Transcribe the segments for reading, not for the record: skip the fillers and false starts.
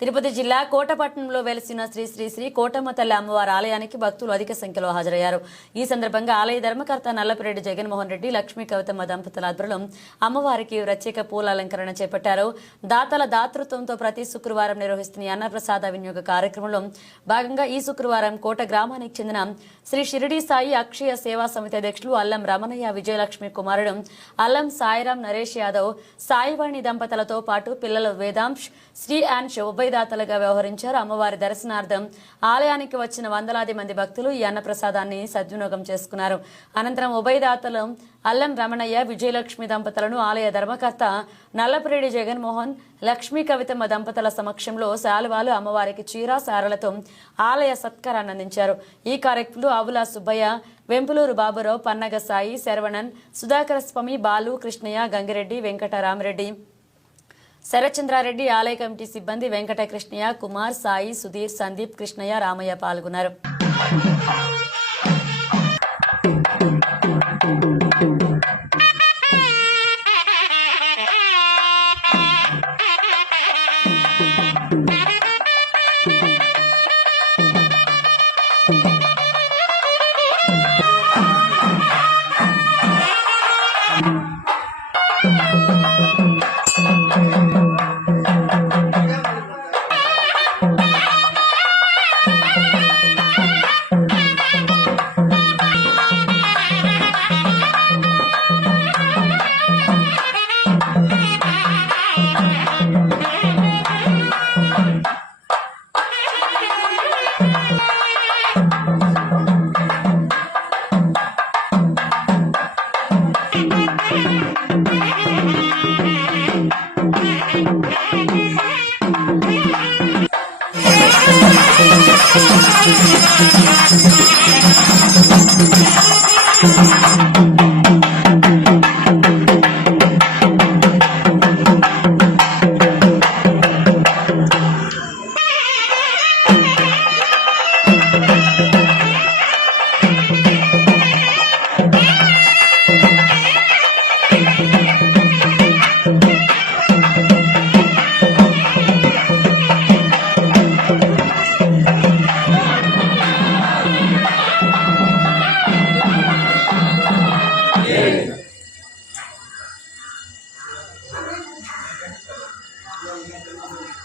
తిరుపతి జిల్లా కోటపట్నంలో వెలిసిన శ్రీ శ్రీ శ్రీ కోటమ్మ తల్లి అమ్మవారి ఆలయానికి భక్తులు అధిక సంఖ్యలో హాజరయ్యారు. ఈ సందర్భంగా ఆలయ ధర్మకర్త నల్లపిరెడ్డి జగన్మోహన్ రెడ్డి, లక్ష్మీ కవితమ్మ దంపతుల ఆధ్వర్యంలో అమ్మవారికి ప్రత్యేక పూల అలంకరణ చేపట్టారు. దాతల దాతృత్వంతో ప్రతి శుక్రవారం నిర్వహిస్తున్న అన్నప్రసాద వినియోగ కార్యక్రమంలో భాగంగా ఈ శుక్రవారం కోట గ్రామానికి చెందిన శ్రీ షిరిడి సాయి అక్షయ సేవా సమితి అధ్యక్షులు అల్లం రమణయ్య విజయలక్ష్మి కుమారుడు అల్లం సాయిరాం నరేష్ యాదవ్, సాయివాణి దంపతులతో పాటు పిల్లలు వేదాంశ్, శ్రీ అండ్ ఉభయదాతలుగా వ్యవహరించారు. అమ్మవారి దర్శనార్థం ఆలయానికి వచ్చిన వందలాది మంది భక్తులు ఈ అన్నప్రసాదాన్ని సద్వినియోగం చేసుకున్నారు. అనంతరం ఉభయదాతలు అల్లం రమణయ్య, విజయలక్ష్మి దంపతులను ఆలయ ధర్మకర్త నల్లపిరెడ్డి జగన్మోహన్, లక్ష్మీ కవితమ్మ దంపతుల సమక్షంలో శాలువాలు, అమ్మవారికి చీర సారలతో ఆలయ సత్కారాన్ని అందించారు. ఈ కార్యక్రమంలో ఆవుల సుబ్బయ్య, వెంపులూరు బాబురావు, పన్నగ సాయి, శరవణన్, సుధాకర స్వామి, బాలు, కృష్ణయ్య, గంగిరెడ్డి, వెంకటరామరెడ్డి, శరచంద్రారెడ్డి, ఆలయ కమిటీ సిబ్బంది వెంకట కృష్ణయ్య, కుమార్, సాయి, సుధీర్, సందీప్, కృష్ణయ్య, రామయ్య పాల్గొన్నారు.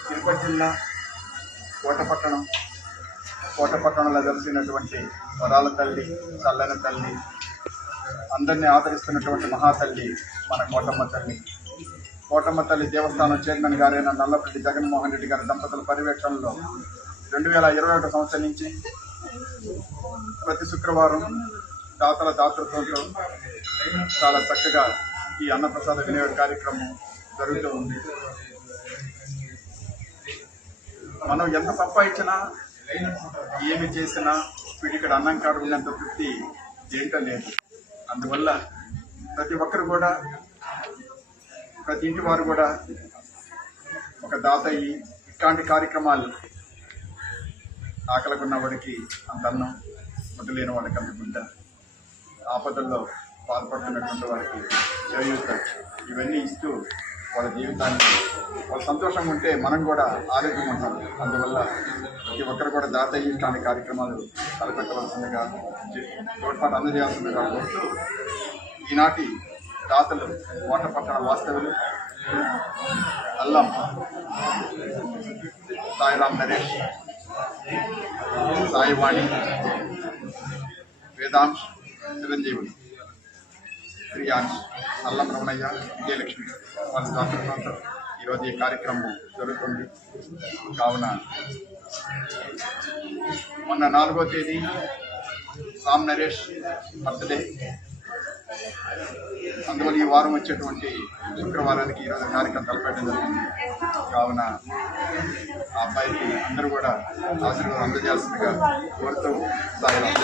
తిరుపతి జిల్లా కోటపట్టణంలో వెలిసినటువంటి వరాల తల్లి, చల్లని తల్లి, అందరినీ ఆదరిస్తున్నటువంటి మహాతల్లి మన కోటమ్మ తల్లి. కోటమ్మ తల్లి దేవస్థానం చైర్మన్ గారైన నల్లపిరెడ్డి జగన్మోహన్ రెడ్డి గారి దంపతుల పర్యవేక్షణలో 2021 సంవత్సరం నుంచి ప్రతి శుక్రవారం దాతల దాతృత్వంతో చాలా చక్కగా ఈ అన్నప్రసాద వినియోగ కార్యక్రమం జరుగుతూ ఉంది. మనం ఎంత సంపాదించినా, ఏమి చేసినా ఇక్కడ అన్నం కాడు ఉన్నంత తృప్తి దేంట్లో లేదు. అందువల్ల ప్రతి ఒక్కరు కూడా, ప్రతి ఇంటి వారు కూడా ఒక దాత అయ్యి ఇట్లాంటి కార్యక్రమాలు ఆకలికున్న వాడికి అంత అన్నం, ముద్దలేని వాడికి అంత గుడ్డ, ఆపదల్లో బాధపడుతున్నటువంటి వారికి చేయూత, ఇవన్నీ ఇస్తూ వాళ్ళ జీవితాన్ని వాళ్ళ సంతోషంగా ఉంటే మనం కూడా ఆరోగ్యంగా ఉంటాం. అందువల్ల ప్రతి ఒక్కరు కూడా దాత ఇట్లాంటి కార్యక్రమాలు తలపెట్టవలసిందిగా, తోడ్పాటు అందజేయాల్సిందిగా కోరుతూ, ఈనాటి దాతలు కోటపట్టణ వాస్తవులు అల్లం సాయిరాం నరేష్, సాయివాణి, వేదాంశ్, చిరంజీవులు, శ్రీయాంశ్, అల్లం రమణయ్య, విజయలక్ష్మి వాళ్ళ దాతృత్వంతో ఈరోజు ఈ కార్యక్రమం జరుగుతుంది. కావున మొన్న 4వ తేదీ రామ్ నరేష్ బర్త్డే, అందువల్ల ఈ వారం వచ్చేటువంటి శుక్రవారానికి ఈరోజు కార్యక్రమం తలపెట్టడం జరిగింది. కావున ఆ అబ్బాయికి అందరూ కూడా ఆశీర్వాదం అందజేయాల్సిందిగా కోరుతూ సాయిరాం.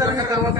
జరిగిన తర్వాత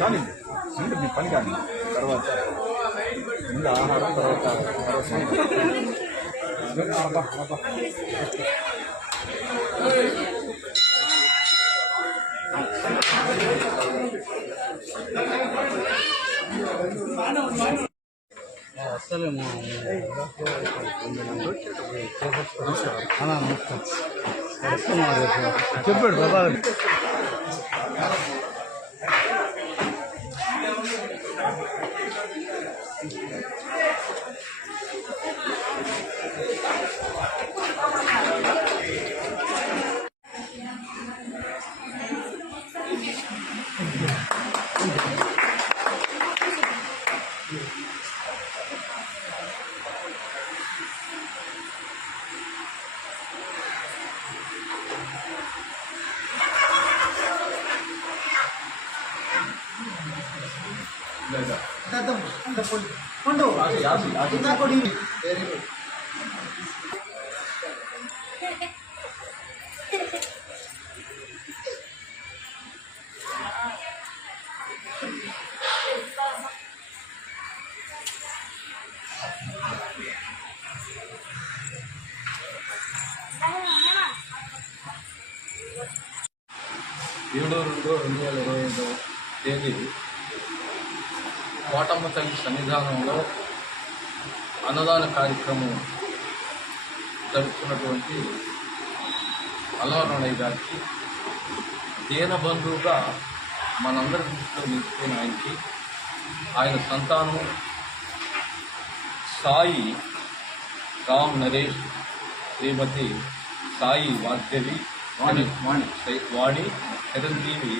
కానీ మీ పని కానీ తర్వాత ముందు ఆహారం తర్వాత అసలు చెప్పాడు బాబా ఏడు 2/2/2025 తేదీ కోటమ్మ తల్లి సన్నిధానంలో అన్నదాన కార్యక్రమం జరుపుతున్నటువంటి అల్లవరమణయ్య గారికి దీనబంధువుగా మనందరి దృష్టిలో నిలిచిపోయిన ఆయనకి ఆయన సంతానం సాయి రామ్ నరేష్, శ్రీమతి సాయి వాగ్దేవి, వాణి చిరంజీవి,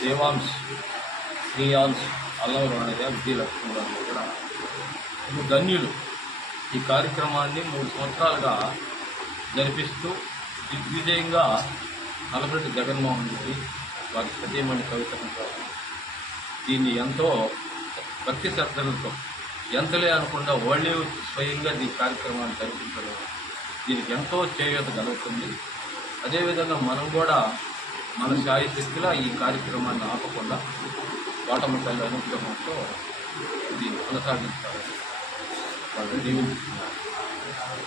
దేవాంశ్, శ్రీయాంశ్, అల్లవరమణయ్య, విజయలక్ష్మి గారు కూడా ధన్యులు. ఈ కార్యక్రమాన్ని 3 సంవత్సరాలుగా జరిపిస్తూ దిగ్విజయంగా నల్లపరెడ్డి జగన్మోహన్ రెడ్డి వారి సతీమణి కవితను దీన్ని ఎంతో భక్తి శ్రద్ధలతో ఎంతలే అనకుండా వాళ్ళే స్వయంగా ఈ కార్యక్రమాన్ని జరిపించడం దీనికి ఎంతో చేయూత కలుగుతుంది. అదేవిధంగా మనం కూడా మన శాయశక్తిలా ఈ కార్యక్రమాన్ని ఆపకుండా కోటమ్మ తల్లి అనుగ్రహంతో దీన్ని కొనసాగించాలని వాళ్ళు దీవిస్తున్నారు.